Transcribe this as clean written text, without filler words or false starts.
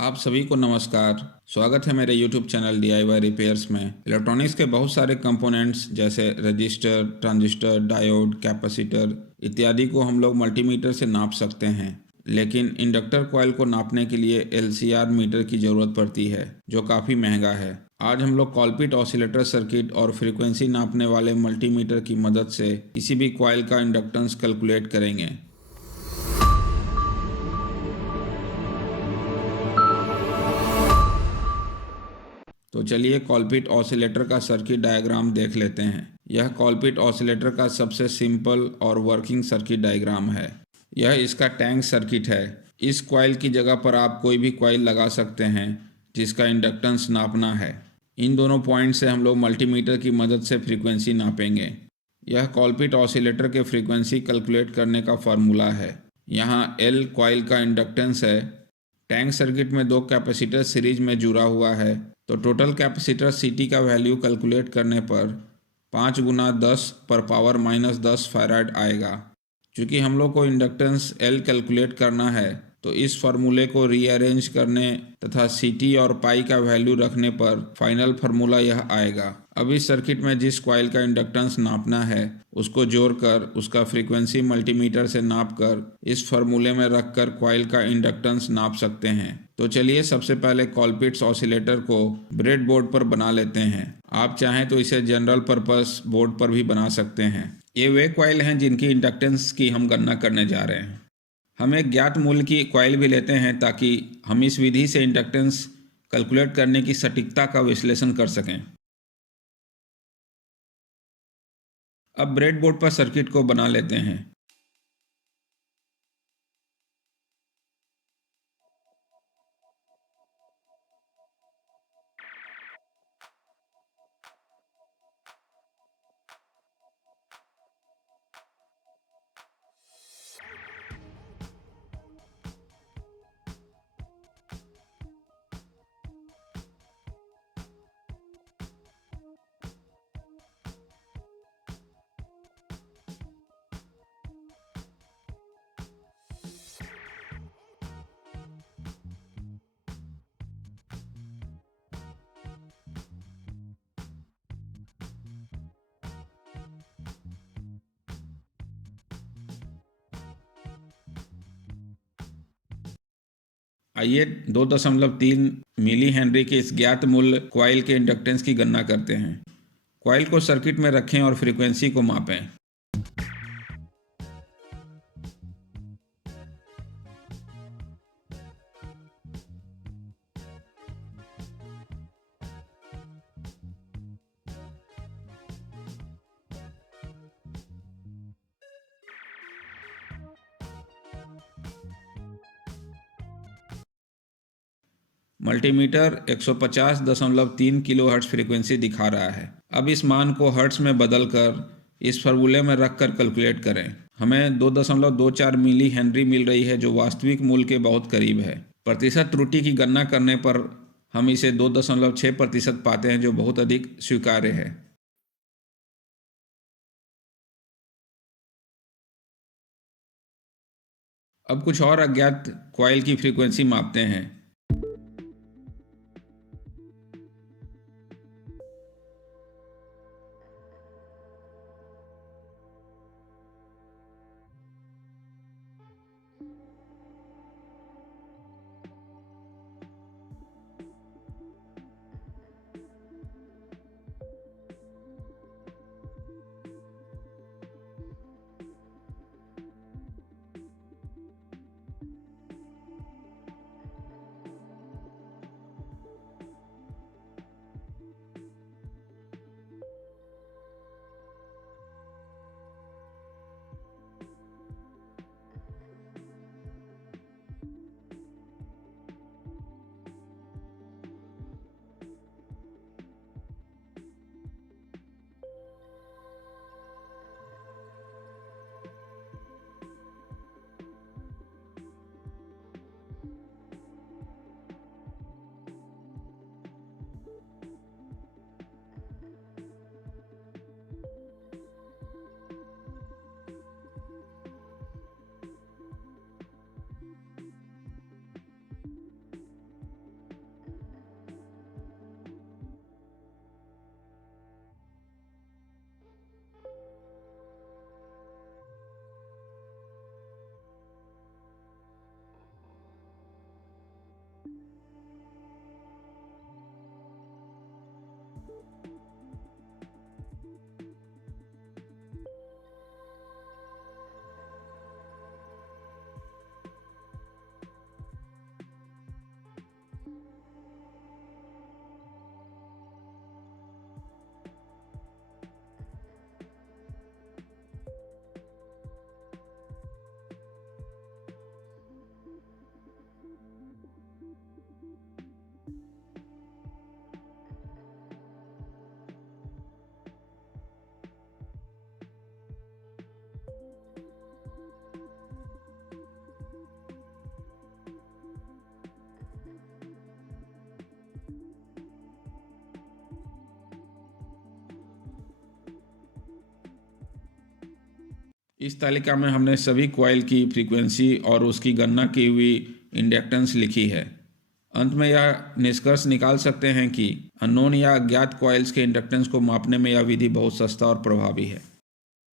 आप सभी को नमस्कार। स्वागत है मेरे YouTube चैनल DIY रिपेयर्स में। इलेक्ट्रॉनिक्स के बहुत सारे कंपोनेंट्स जैसे रजिस्टर, ट्रांजिस्टर, डायोड, कैपेसिटर इत्यादि को हम लोग मल्टीमीटर से नाप सकते हैं, लेकिन इंडक्टर कॉइल को नापने के लिए LCR मीटर की ज़रूरत पड़ती है, जो काफ़ी महंगा है। आज हम लोग कॉलपिट ऑसिलेटर सर्किट और फ्रीक्वेंसी नापने वाले मल्टीमीटर की मदद से किसी भी कॉइल का इंडक्टेंस कैलकुलेट करेंगे। तो चलिए कॉलपिट ऑसिलेटर का सर्किट डायग्राम देख लेते हैं। यह कॉलपिट ऑसिलेटर का सबसे सिंपल और वर्किंग सर्किट डायग्राम है। यह इसका टैंक सर्किट है। इस कॉइल की जगह पर आप कोई भी कॉइल लगा सकते हैं जिसका इंडक्टेंस नापना है। इन दोनों पॉइंट से हम लोग मल्टीमीटर की मदद से फ्रीक्वेंसी नापेंगे। यह कॉलपिट ऑसिलेटर के फ्रीक्वेंसी कैलकुलेट करने का फार्मूला है। यहाँ L कॉइल का इंडक्टेंस है। टैंक सर्किट में दो कैपेसिटर सीरीज में जुड़ा हुआ है, तो टोटल कैपेसिटर CT का वैल्यू कैलकुलेट करने पर 5 गुना 10 पर पावर -10 फैराड आएगा। क्योंकि हम लोग को इंडक्टेंस L कैलकुलेट करना है, तो इस फार्मूले को रीअरेंज करने तथा CT और पाई का वैल्यू रखने पर फाइनल फार्मूला यह आएगा। अब इस सर्किट में जिस कॉइल का इंडक्टेंस नापना है उसको जोड़कर उसका फ्रीक्वेंसी मल्टीमीटर से नापकर इस फार्मूले में रखकर कॉइल का इंडक्टेंस नाप सकते हैं। तो चलिए सबसे पहले कॉलपिट्स ऑसिलेटर को ब्रेड बोर्ड पर बना लेते हैं। आप चाहें तो इसे जनरल पर्पस बोर्ड पर भी बना सकते हैं। ये वे कॉइल हैं जिनकी इंडक्टेंस की हम गणना करने जा रहे हैं। हम एक ज्ञात मूल्य की कॉइल भी लेते हैं ताकि हम इस विधि से इंडक्टेंस कैलकुलेट करने की सटीकता का विश्लेषण कर सकें। अब ब्रेडबोर्ड पर सर्किट को बना लेते हैं। आइए 2.3 मिली हेनरी के इस ज्ञात मूल्य कॉइल के इंडक्टेंस की गणना करते हैं। कॉइल को सर्किट में रखें और फ्रीक्वेंसी को मापें। मल्टीमीटर 150.3 किलोहर्ट्ज़ फ्रीक्वेंसी दिखा रहा है। अब इस मान को हर्ट्ज़ में बदलकर इस फार्मूले में रखकर कैलकुलेट करें। हमें 2.24 मिली हेनरी मिल रही है, जो वास्तविक मूल्य के बहुत करीब है। प्रतिशत त्रुटि की गणना करने पर हम इसे 2.6% पाते हैं, जो बहुत अधिक स्वीकार्य है। अब कुछ और अज्ञात कॉइल की फ्रीक्वेंसी मापते हैं। इस तालिका में हमने सभी कॉइल की फ्रीक्वेंसी और उसकी गणना की हुई इंडक्टेंस लिखी है। अंत में यह निष्कर्ष निकाल सकते हैं कि अननोन या अज्ञात कॉइल्स के इंडक्टेंस को मापने में यह विधि बहुत सस्ता और प्रभावी है।